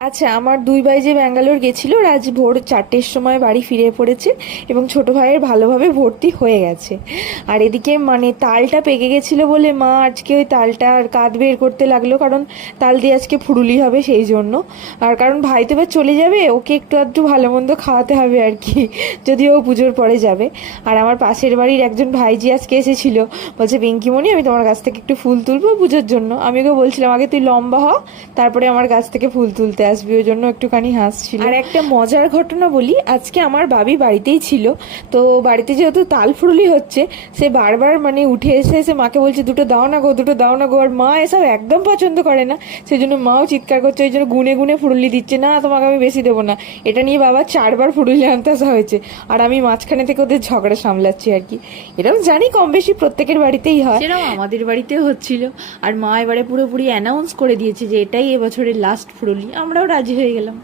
আচ্ছা আমার দুই ভাই যে ব্যাঙ্গালোর গেছিল আজ ভোর চারটের সময় বাড়ি ফিরে পড়েছে এবং ছোট ভাইয়ের ভালোভাবে ভর্তি হয়ে গেছে। আর এদিকে মানে তালটা পেকে গেছিল বলে মা আজকে ওই তালটা আর কাঁধ বের করতে লাগল, কারণ তাল দিয়ে আজকে ফুরুলি হবে সেই জন্য। আর কারণ ভাই তো এবার চলে যাবে, ওকে একটু আধটু ভালো মন্দ খাওয়াতে হবে আর কি, যদিও ও পুজোর পরে যাবে। আর আমার পাশের বাড়ির একজন ভাইজি আজকে এসেছিল, বলছে পিঙ্কিমণি আমি তোমার কাছ থেকে একটু ফুল তুলবো পুজোর জন্য? আমি ওকে বলছিলাম, আগে তুই লম্বা হ, তারপরে আমার কাছ থেকে ফুল তুলতে ওই জন্য একটুখানি হাসছিল। আর একটা মজার ঘটনা বলি আজকে আমার বাবি বাড়িতেই ছিল তো বাড়িতে যেহেতু তাল ফুরুলি হচ্ছে সে বারবার মানে উঠে এসে এসে মাকে বলছে দুটো দাও না গো দুটো দাও না গো। আর মা এসব একদম পছন্দ করে না সেই জন্য মাও চিৎকার করছে ওই জন্য গুনে গুনে ফুরুলি দিচ্ছে না তোমাকে আমি বেশি দেবো না। এটা নিয়ে বাবা চারবার ফুরুলি আনতে আসা হয়েছে আর আমি মাঝখানে থেকে ওদের ঝগড়া সামলাচ্ছি আর কি। এরকম জানি কম বেশি প্রত্যেকের বাড়িতেই হয়। সেরকম আমাদের বাড়িতেও হচ্ছিল আর মা এবারে পুরোপুরি অ্যানাউন্স করে দিয়েছে যে এটাই এবছরের লাস্ট ফুরুলি। আমরাও রাজি হয়ে গেলাম।